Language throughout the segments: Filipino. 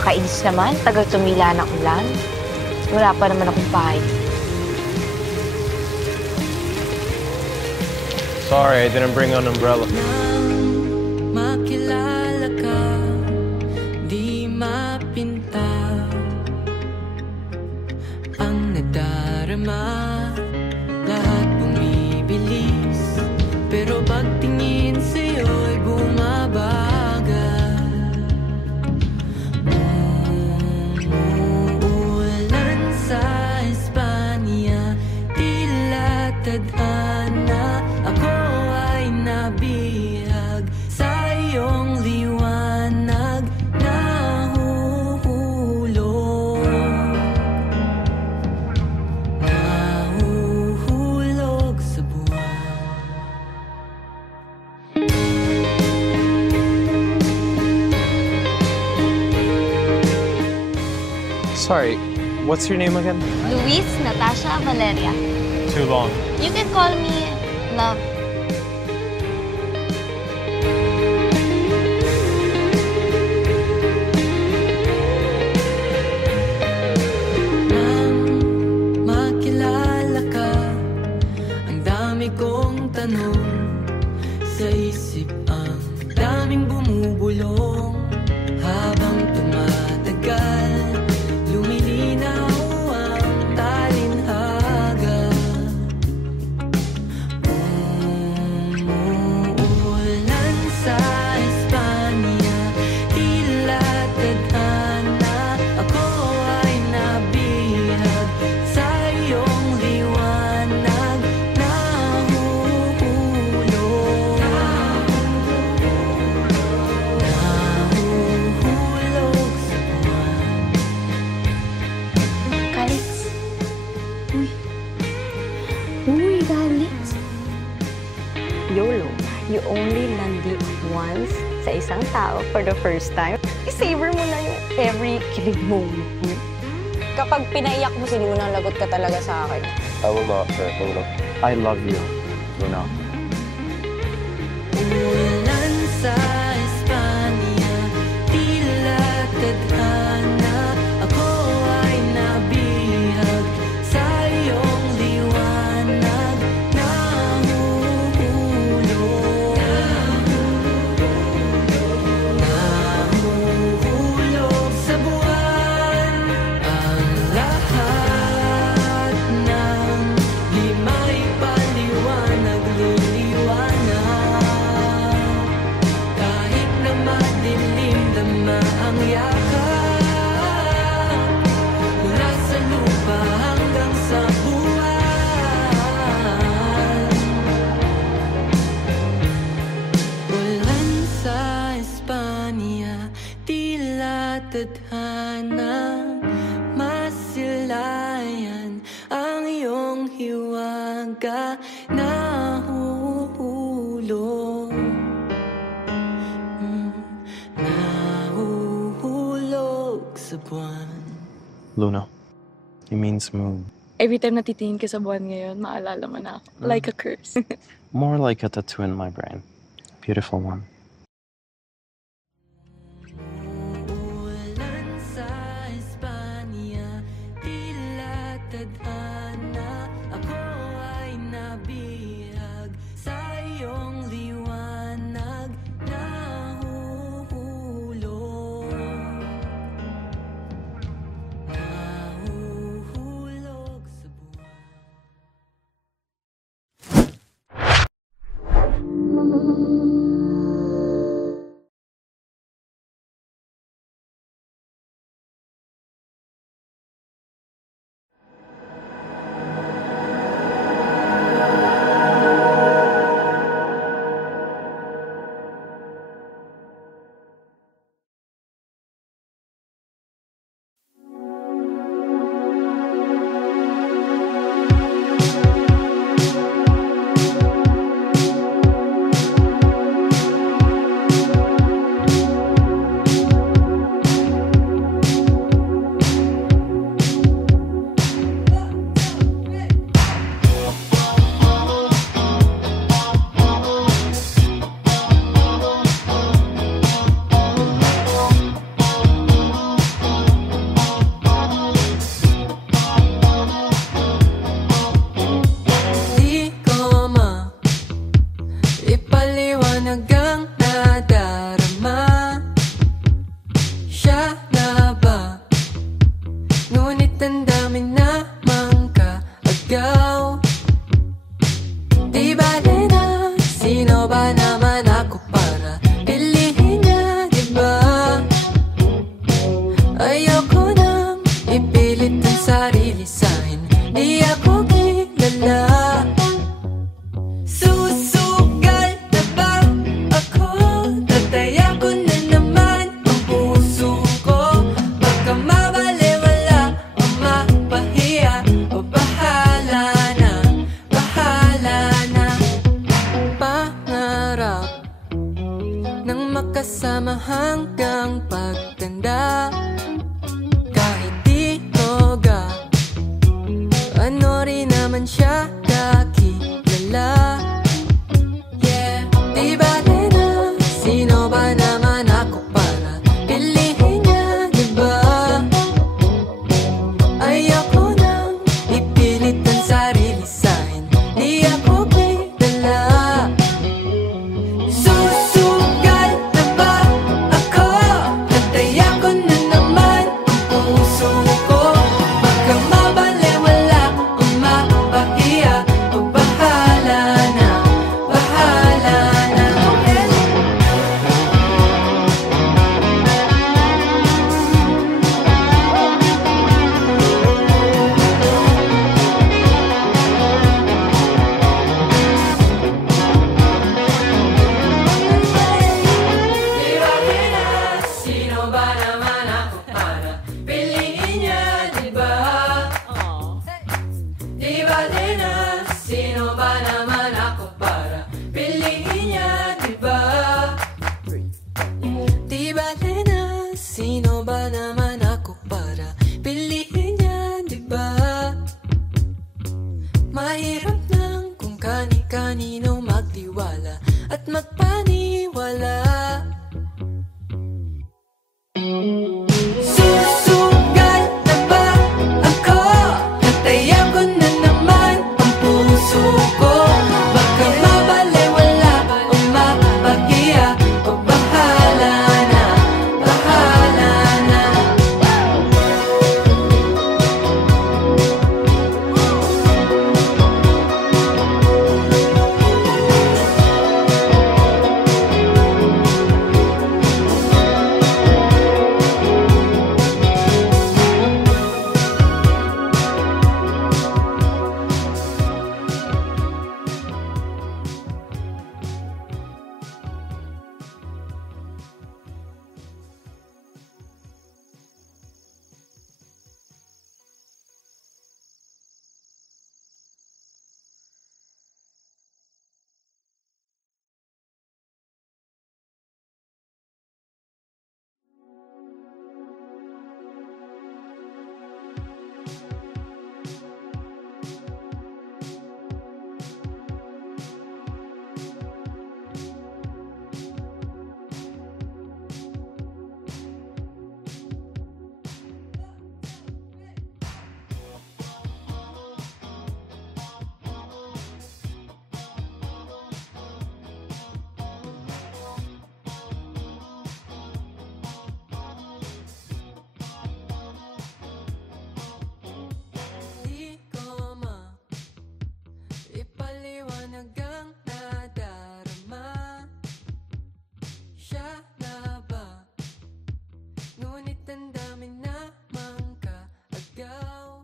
Nakakainis naman. Tagal tumila ng ulan. Wala pa naman akong bahay. Sorry, I didn't bring an umbrella. Makilala ka, di mapinta ang nadarama, lahat bumibilis, pero pagtingin sa'yo'y bumabagal. Umuulan sa Espanya, tila tadhana, ako ay nabihag sa iyong liwanag, nahuhulog sa buwan. Sorry, what's your name again? Luis Natasha Valeria. Too long. You can call me Love. Nang makilala ka, ang dami kong tanong sa isip, ang daming bumubulong. Habang tumatagal, lumilinaw ang talinhaga. Umuulan sa Espanya, tila tadhana, ako ay nabihag sa iyong liwanag, nahuhulog sa buwan. Calix. Uy, Calix. YOLO, you only landi once sa isang tao for the first time. I-savor mo na yung every kilig moment. Kapag pinaiyak mo si Luna, lagot ka talaga sa akin. I will not hurt, Luna. I love you, Luna. Umulan sa Espanya, tila tadhana, ako ay nabihag sa iyong liwanag, nahuhulog sa buwan. Ang lahat ng di may paliwanag, liliwanag. Kahit na madilim, dama ang yakap, mula sa lupa hanggang sa buwan. Ulan sa Espanya, tila tadhana, masilayan ang iyong hiwaga, nahuhulog, nahuhulog sa buwan. Luna, you mean smooth. Every time natitingin ka sa buwan ngayon, maalala mo na ako. Like a curse. More like a tattoo in my brain. Beautiful one. Umuulan sa Espanya, tila tadhana, ako ay nabihag sa iyong liwanag, nahuhulog sa buwan. naman siya kakilala. Yeah, di ba na, sino ba naman ako para piliin niya, di ba? Ayoko nang ipilit ang sarili sa'kin, di ako bidala. Susugal na ba ako? Nataya ko na naman ang puso ko. Baka mabaliwala o mapahiya, o bahala na, bahala na. Di ba na, sino ba naman ako para piliin niya, di ba? Di ba na, sino ba naman ako para piliin niya, di ba? Di ba na, sino ba naman ako para piliin niya, di ba? Mahirap nang kung kani-kanino magtiwala at magpaniwala. Susugal na ba ako? Nataya ko na naman ang puso ko. Baka mabaliwala o mapahiya, o bahala na, bahala na. Di ko ipaliwanag ang nadarama. Siya na ba? Ngunit ang dami namang kaagaw.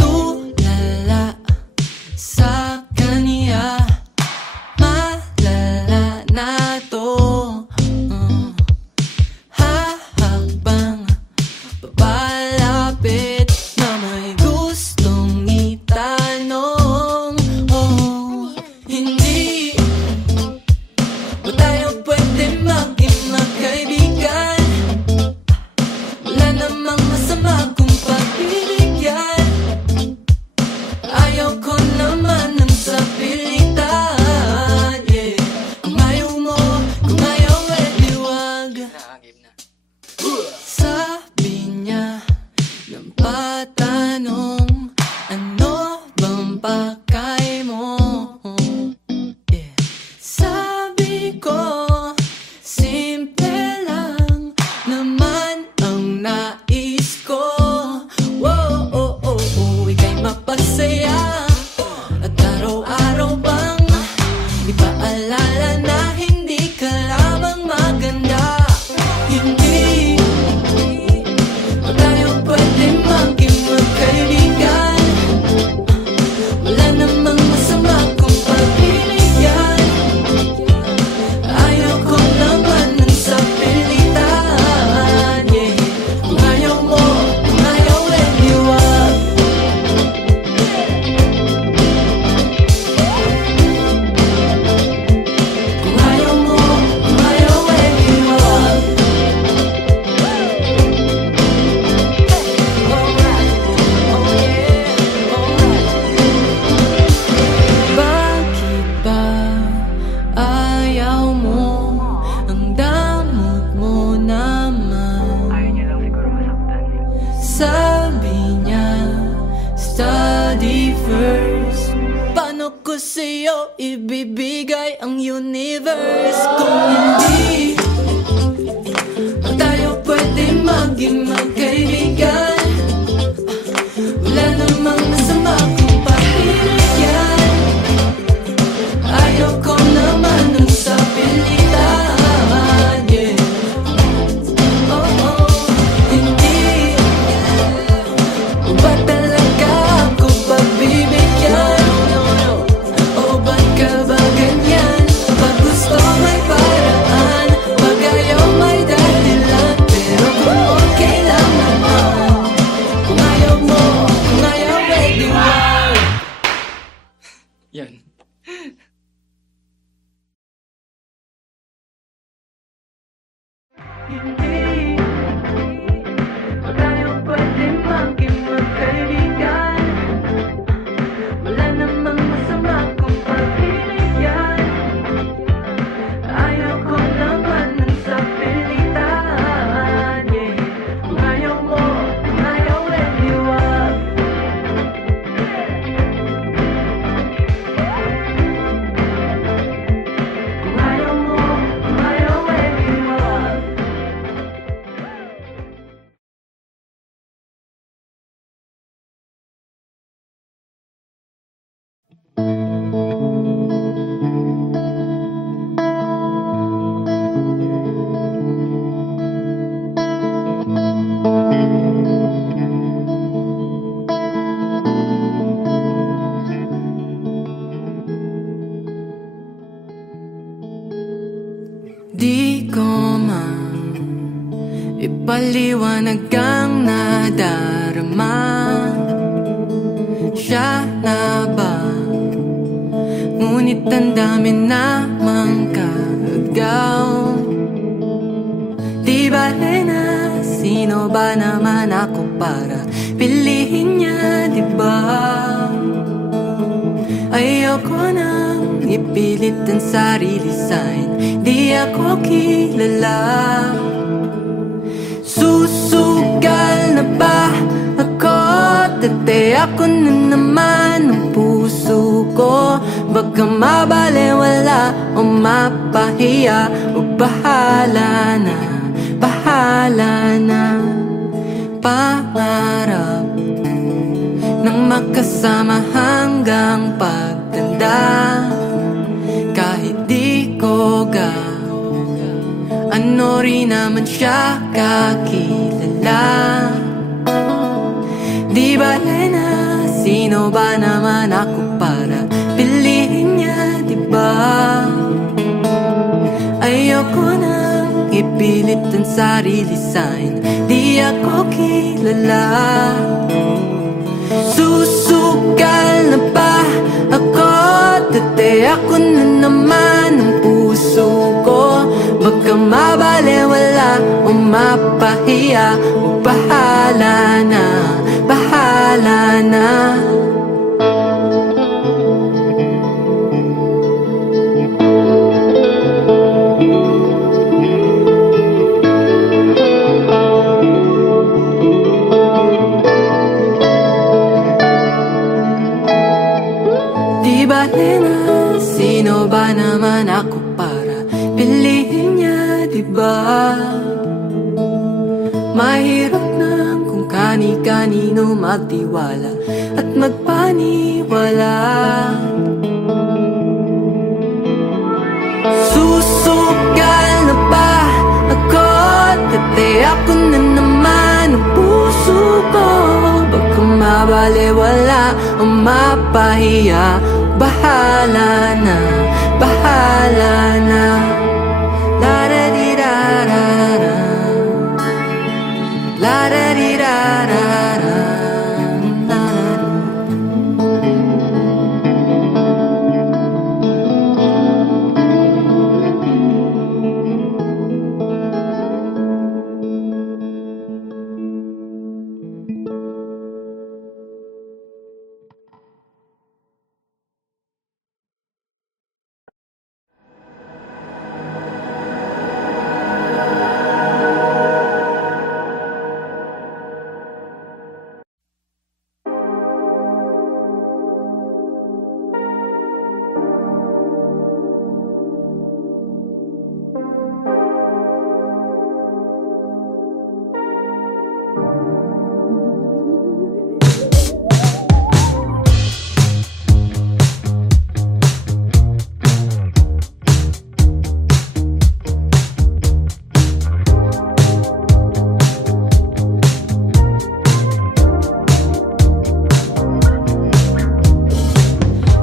Tulala sa kanya, malala na to. Habang papalapit na may gustong itanong. Oh, hindi ba tayo pwede maging magkaibigan? Wala namang masama kung pagbibigyan. Ayaw ko naman ng sapilitan, yeah. Kung ayaw mo, kung ayaw wag. Sabi niya ng patanong, ano bang pakay mo? Yeah. Sabi ko, simple lang naman ang nais ko. Whoa, universe. Paano ko sa'yo ibibigay ang universe kung hindi tayo pwede maging magkaibigan? Wala namang masama kung pakiligyan. Ayaw ko naman ng sapilitan, yeah. Oh, hindi. Ba talaga ako pagbibigyan? O ba't ka ba ganyan? Pag gusto may paraan, pag ayaw may dahilan. Pero kung okay lang naman, kung ayaw mo, kung ayaw, pwede wag. Yan. Hindi tayo pwede maging magkaibigan. Wala namang masama kung pagbibigyan. Ayaw ko naman ng sapilitan, yeah. Kung ayaw mo, kung ayaw, pwede wag. Kung ayaw mo, kung ayaw, pwede wag. Di ko man ipaliwanag ang nadarama. Siya na ba? Ngunit ang dami namang kaagaw. Di bale na sino ba naman ako para pilihin niya, di ba? Ayoko nang ipilit ang sarili sa'kin, di ako kilala. Susugal na ba ako? Dati ako na naman ang puso ko. Baka mabalewala o mapahiya, o bahala na, bahala na. Pangarap nang makasama hanggang pagtanda. Kahit di ko ano rin naman siya kakilala. Di bale na sino ba naman ako para pilihin niya, di ba? Ayoko nang ipilit ang sarili sa'kin, di ako kilala. Susugal na ba ako? Dati ako na naman ang puso ko. Baka mabalewala o mapahiya, o bahala na, bahala na. Di bale na sino ba naman ako para pilihin niya, di ba? Mahirap na kung kani-kanino magtiwala at magpaniwala. Susugal na ba ako? Dati ako na naman ang puso ko. Baka mabalewala o mapahiya, bahala na, bahala na. La-da-di-da-da-da, la-da-di-da-da-da, la-da-di.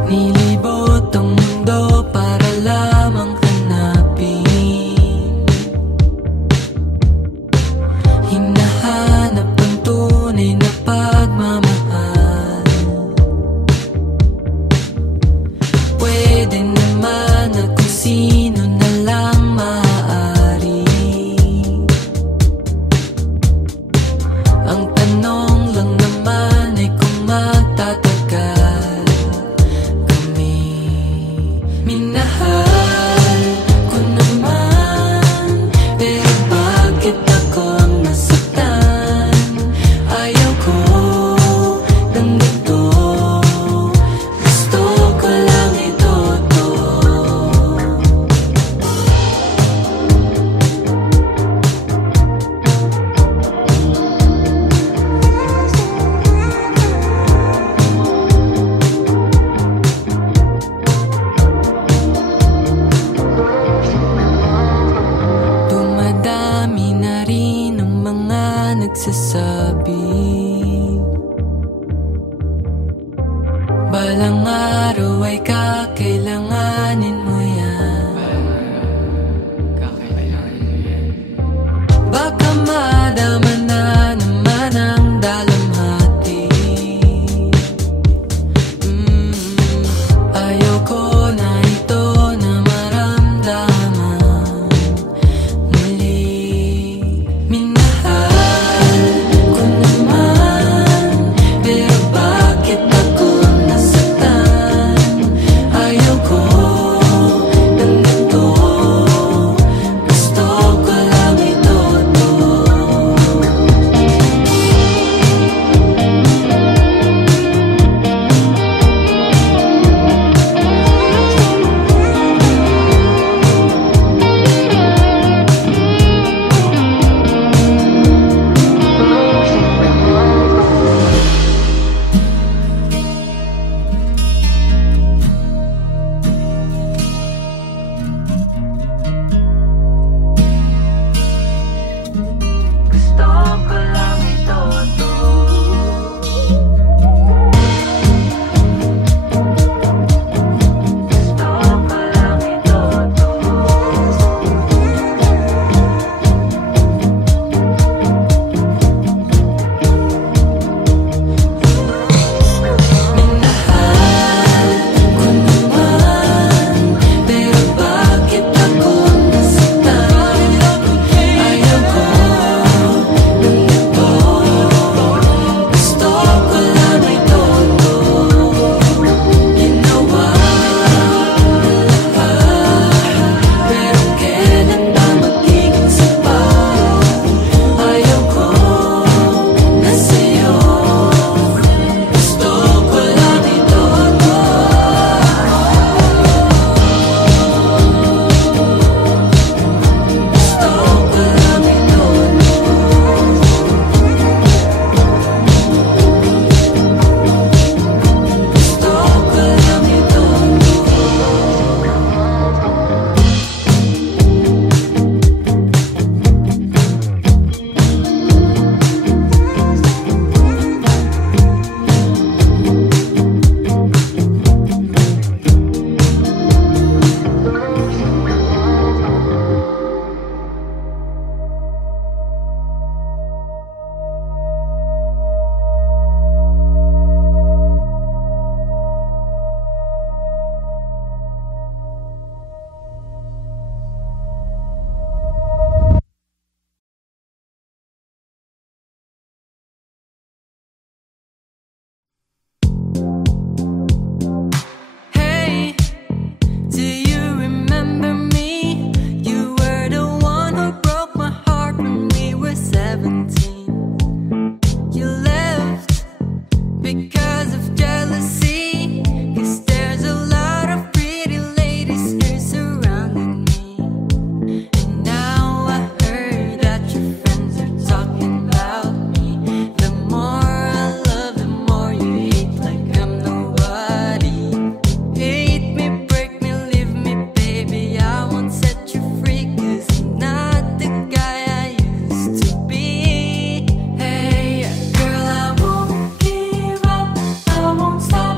Nilibot ang mundo para lamang hanapin. Hinahanap ang tunay na pagmamahal. Pwede naman na kung sino na lang maaari. Ang tanong lang naman ay kung magtatagal kami. Minahal ko naman, pero bakit ako ang nasaktan? Ayaw ko ng ganito, gusto ko lang ito. Dumadami na rin ang mga nagsasabi, balang araw ay kakailanganin mo yan. Baka madama na naman ang dalamhati. Ayaw ko na ito na maramdaman muli. Minahal ko naman, pero bakit ako nasaktan? Ayaw ko ng ganito, gusto ko lang ito. Gusto ko lang ito. Gusto ko lang ito. Minahal ko naman, pero bakit ako nasaktan? Ayaw ko ng ganito, gusto ko lang ito. Ginawa lahat, pero kailan ba magiging sapat? Ayaw ko na sa'yo, gusto ko lang ito. Gusto ko lang ito. Gusto ko lang ito. Hey, do you remember me? You were the one who broke my heart when we were 17. You left because of jealousy, 'cause there's a lot of pretty ladies here surrounding me. And now I heard that your friends are talking about me. The more I love, the more you hate, like I'm nobody. Hate me, break me, leave me, baby, I won't set you free, 'cause I'm not the guy I used to be. Hey, girl, I won't give up, I won't stop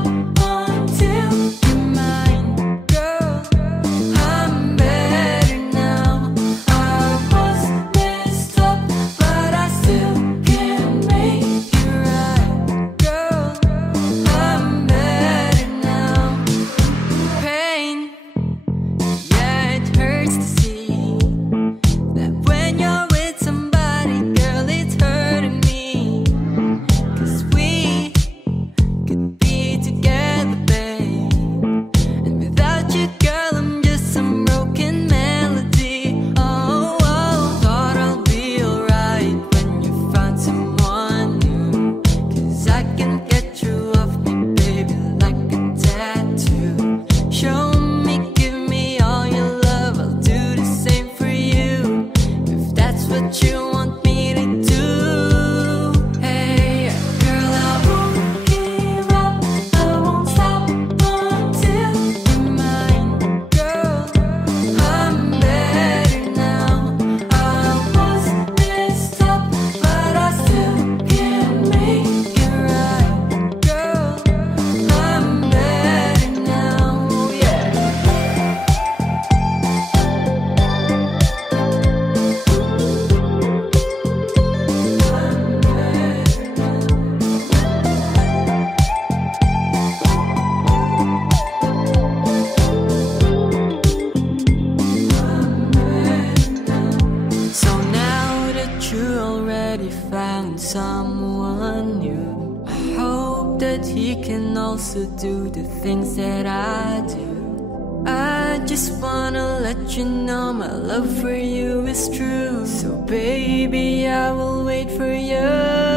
he can also do the things that I do. I just wanna let you know my love for you is true. So baby, I will wait for you.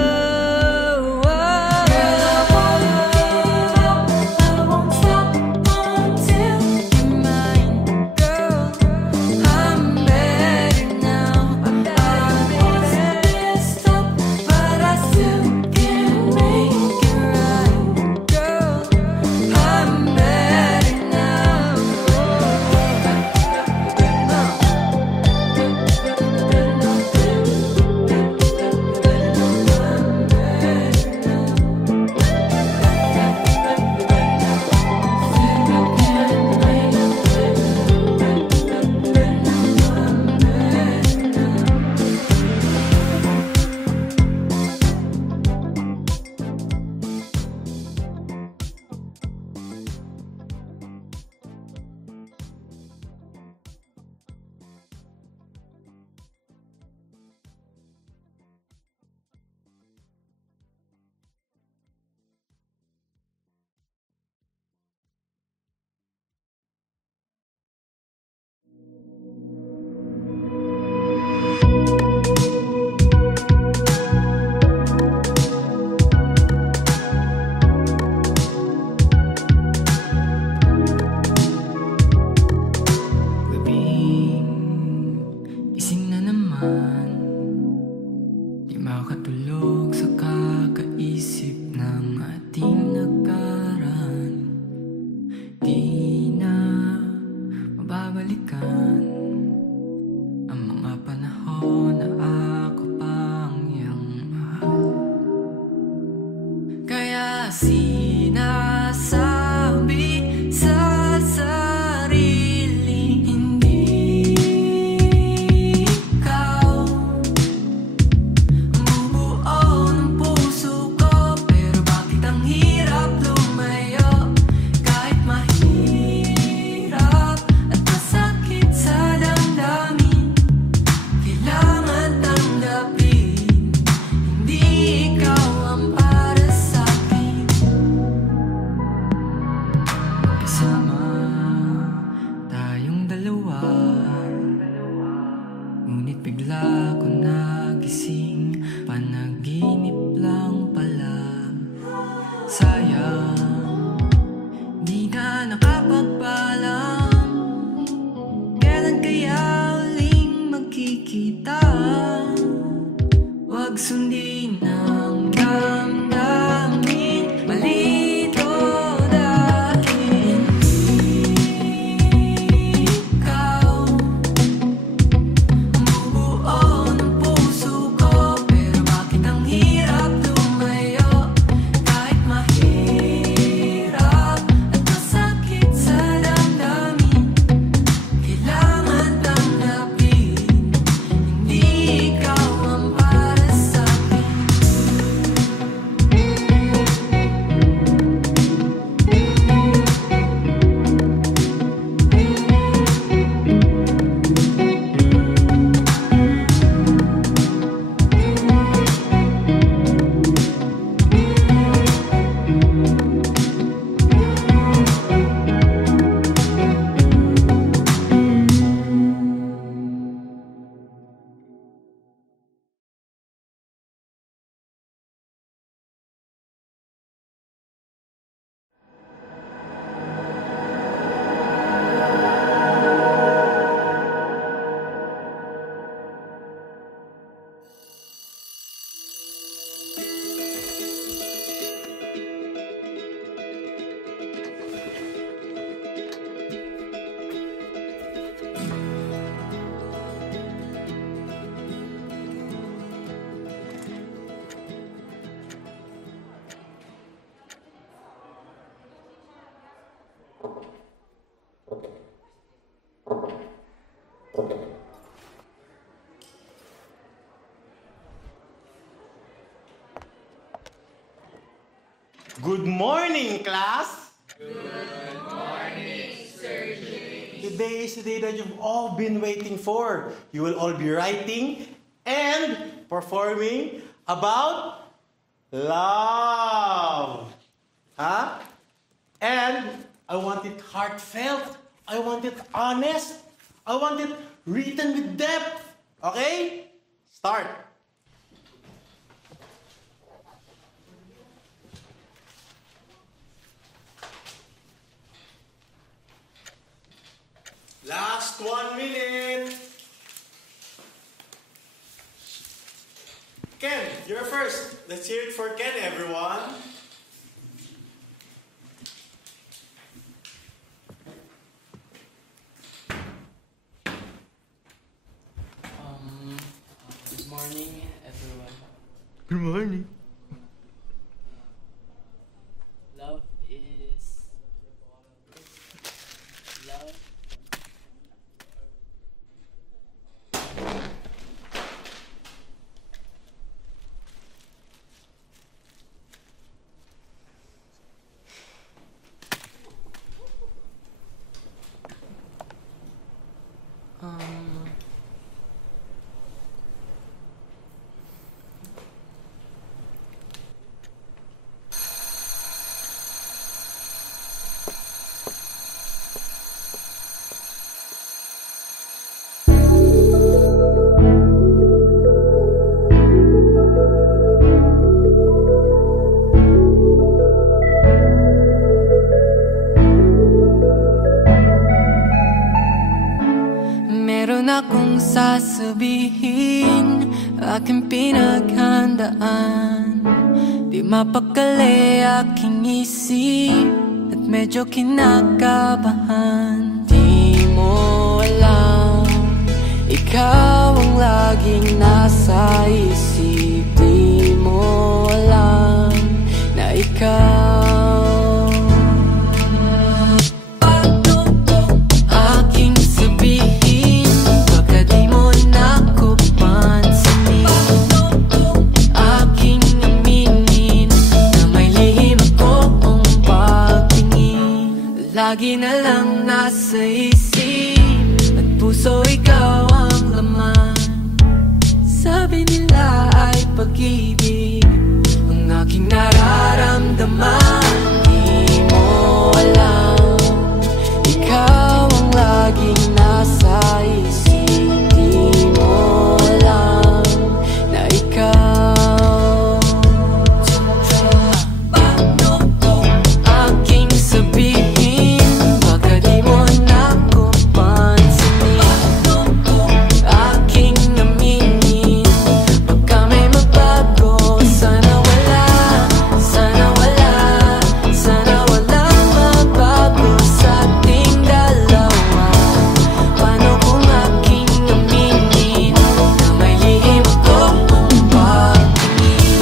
Good morning, class! Good morning, Sir James. Today is the day that you've all been waiting for. You will all be writing and performing about love. Huh? And I want it heartfelt. I want it honest. I want it written with depth. Okay? Start. Last 1 minute. Ken, you're first. Let's hear it for Ken, everyone. Good morning, everyone. Good morning. Love is love. Meron akong sasabihin, aking pinaghandaan. Di mapakali aking isip at medyo kinakabahan. Di mo alam, ikaw ang laging nasa isip. Di mo alam na ikaw aking sabihin. Baka di mo na ko pansinin. Aking aminin na may lihim akong pagtingin. Lagi na lang nasa isip at puso ikaw ang laman. Sabi nila ay pag-ibig ang aking nararamdaman. Di mo alam, ikaw ang laging nasa isip. Di mo alam na ikaw aking sabihin. Baka di mo na ko pansinin. Aking aminin, baka may magbago. Sana wala, sana wala, sana walang magbago sa ating dalawa. Paano kung aking aminin na may lihim akong pagtingin?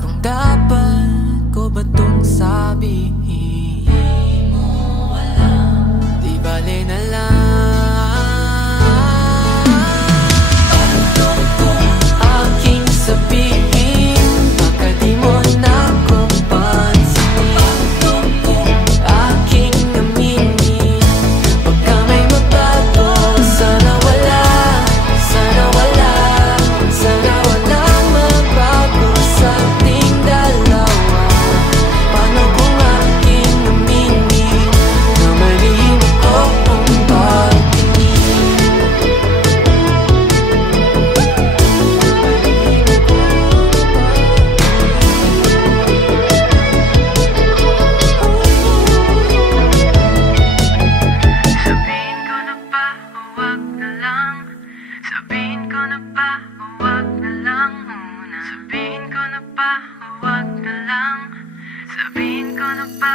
Kung dapat ko ba tong sabihin? Di mo alam, di bale na lang. Aking sabihin, baka di mo na ko pansinin. Aking aminin, baka may magbago. Sana wala, sana wala, sana walang magbago sa ating dalawa. Paano kung aking aminin na may lihim akong pagtingin? Sabihin ko na ba o wag na lang? Sabihin ko na ba o wag na lang muna? Sabihin ko na ba o wag na lang? Sabihin ko na ba